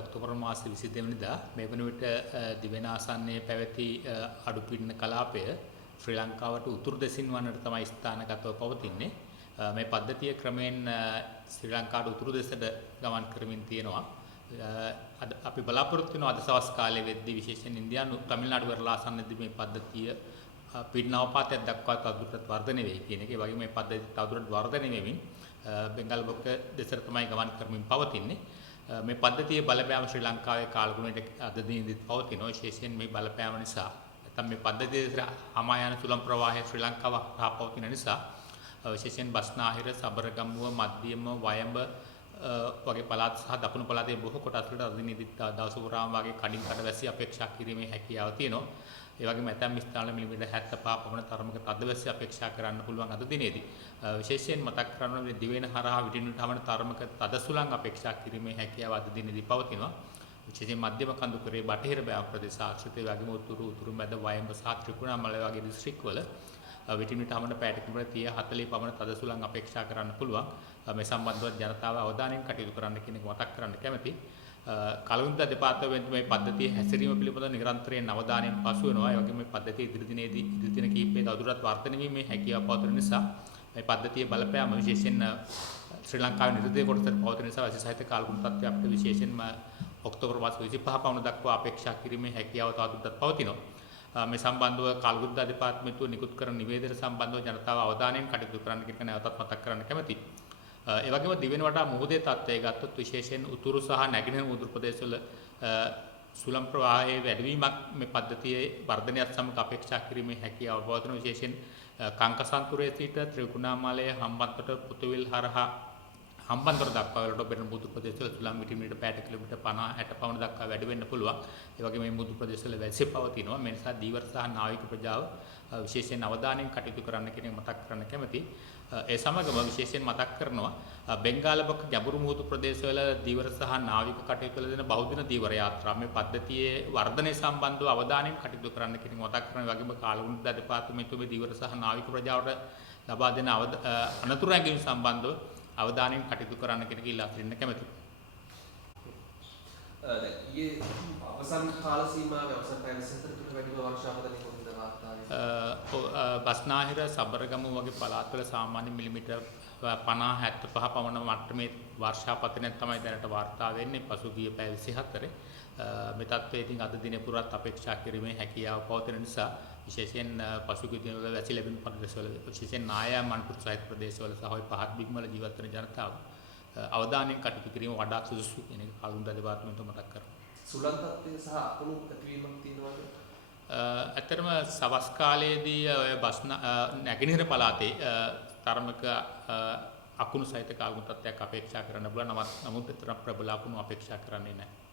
October මාසයේ 22 වෙනිදා මේ වන විට දිවෙන ආසන්නයේ පැවති අඩුපින්න කලාපය ශ්‍රී ලංකාවට උතුරු දෙසින් වන්නට තමයි ස්ථානගතව පවතින්නේ. මේ පද්ධතිය ක්‍රමෙන් ශ්‍රී ලංකාවට උතුරු දෙසට ගමන් කරමින් තියෙනවා. අපි බලාපොරොත්තු වෙනවා අද සවස් කාලයේ වෙද්දී විශේෂයෙන් ඉන්දියානු තමිල්නාඩු වල ආසන්නයේදී මේ පද්ධතිය පීඩනාවපාතයක් දක්වා තවදුරටත් වර්ධනය වෙයි කියන එක. ඒ වගේම මේ පද්ධතිය තවදුරටත් වර්ධනය වෙමින් බෙන්ගල් බොක්ක දෙසට තමයි ගමන් කරමින් පවතින්නේ. මේ පද්ධතියේ බලපෑම ශ්‍රී ලංකාවේ කාලගුණයට අද දිනේදීත් පවතිනවා. විශේෂයෙන් මේ බලපෑම නිසා නැත්නම් මේ පද්ධතියේ හමායන සුළං ප්‍රවාහය ශ්‍රී ලංකාව හා පවතින නිසා විශේෂයෙන් බස්නාහිර, සබරගමුව, මධ්‍යම, වයඹ වගේ පළාත් සහ දකුණු පළාතේ බොහෝ කොටස් වලට අද දිනේදීත් දවස පුරාම වගේ කඩින් කඩවැසි අපේක්ෂා කිරීමේ හැකියාව තියෙනවා. ඒ වගේම ඇතැම් ස්ථාන මිලිමීටර් 75 පමණ තරමක තදවැසි අපේක්ෂා කරන්න පුළුවන් අද දිනේදී. විශේෂයෙන් මතක් කරනවා මේ දිවයින හරහා විටින් විට හමන තරමක තද සුළං අපේක්ෂා කිරීමේ හැකියාව අද දිනේදී පවතිනවා. විශේෂයෙන් මධ්‍යම කඳුකරේ බටහිර බෑව ප්‍රදේශ ආශ්‍රිතය වගේම උතුරු මැද වයඹ සහ ත්‍රිකුණාමලය වගේ දිස්ත්‍රික්කවල විටින් විට හමන පැයට කිලෝමීටර් 30-40 පමණ තද සුළං අපේක්ෂා කරන්න පුළුවන්. මේ සම්බන්ධව ජනතාව අවධානයෙන් කටයුතු කරන්න කියන එක මතක් කරන්න කැමැතියි. කලුන්දා දෙපාර්තමේන්තුව මේ පද්ධතිය හැසිරීම පිළිබඳව නිරන්තරයෙන් අවධානයෙන් පසු වෙනවා. ඒ වගේම මේ පද්ධතිය ඉදිරි දින කිහිපයේ තවදුරටත් වර්ධනය වීමේ හැකියාව පවතින නිසා මේ පද්ධතියේ බලපෑම විශේෂයෙන් ශ්‍රී ලංකාවේ නිර්දේශ කොටසට පවතින නිසා වැසි සහිත කාලගුණ තත්ත්වය අපිට විශේෂයෙන්ම ඔක්තෝබර් මාස 25 පමණ දක්වා අපේක්ෂා කිරීමේ හැකියාව තවදුරටත් පවතිනවා. මේ සම්බන්ධව කලුන්දා දෙපාර්තමේන්තුව නිකුත් කරන නිවේදන සම්බන්ධව ජනතාව අවධානයෙන් කටයුතු කරන්න කියන එක නැවතත් මතක් කරන්න කැමැතියි. ඒ වගේම දිවෙන වටා මුහුදේ තත්ත්වය ගත්තොත් විශේෂයෙන් උතුරු සහ නැගෙනහිර මුහුදු ප්‍රදේශවල සුළං ප්‍රවාහයේ වැඩිවීමක් මේ පද්ධතියේ වර්ධනයත් සමග අපේක්ෂා කිරීමේ හැකියාව පවතින විශේෂයෙන් කංකසන්තුරේ සිට ත්‍රිකුණාමලය හම්බන්තොට පුතුවිල් හරහා හම්බන්තොට දක්වා වලට ඔබෙන මුහුදු ප්‍රදේශවල සුළං විටිමීටර් පැයට කිලෝමීටර් 50-60 පමණ දක්වා වැඩි වෙන්න පුළුවන්. ඒ වගේම මේ මුහුදු ප්‍රදේශවල වැසි පවතිනවා. මේ නිසා දීවර සහ නාවික ප්‍රජාව විශේෂයෙන් අවධානයෙන් කටයුතු කරන්න කියන එක මතක් කරන්න කැමැතියි. ඒ සමගම විශේෂයෙන් මතක් කරනවා බෙන්ගාල බොක්ක ගැඹුරු මුහුදු ප්‍රදේශවල දීවර සහ නාවික කටයුතු වල දෙන බහුදින දීවර යාත්‍රා මේ පද්ධතියේ වර්ධනය සම්බන්ධව අවධානයෙන් කටයුතු කරන්න කියන එක මතක් කරනවා. ඒ වගේම කාලගුණ දෙපාර්තමේන්තුවේ දීවර සහ නාවික ප්‍රජාවට ලබා දෙන අනතුරු ඇඟවීම් සම්බන්ධව අවධානයෙන් කටයුතු කරන්න කියන එක ඉල්ලා සිටින්න කැමැතියි. දැන් ඊයේ අවසන් කාල සීමාවේ අවසන් පැය 24 තුළ වැඩිම වර්ෂාපතනය කොහොමද වාර්තා බස්නාහිර සබරගමුව වගේ පළාත්වල සාමාන්‍ය මිලිමීටර් 50-75 පමණ මට්ටමේ වර්ෂාපතනයක් තමයි දැනට වාර්තා වෙන්නේ පසුගිය පැය 24. මේ තත්ත්වය ඉතින් අද දින පුරාත් අපේක්ෂා කිරීමේ හැකියාව පවතින නිසා විශේෂයෙන් පසුගිය දිනවල වැසි ලැබෙන ප්‍රදේශවල විශේෂයෙන් නායා මන්පුර සහිත ප්‍රදේශවල සහ පහත් බිම්වල ජීවත් වෙන ජනතාව අවධානයෙන් කටයුතු කිරීම වඩාත් සුදුසුයි කියන එක කලුන්දා දෙපාර්තමේන්තුව මතක් කරනවා. සුළං තත්ත්වය සහ අකුණු ඇතිවීමක් තියෙනවද? ඇත්තටම සවස් කාලයේදී ඔය නැගෙනහිර පළාතේ තරමක අකුණු සහිත කාලගුණ තත්ත්වයක් අපේක්ෂා කරන්න පුළුවන්. නමුත් තරම් ප්‍රබල අකුණු අපේක්ෂා කරන්නේ නැහැ.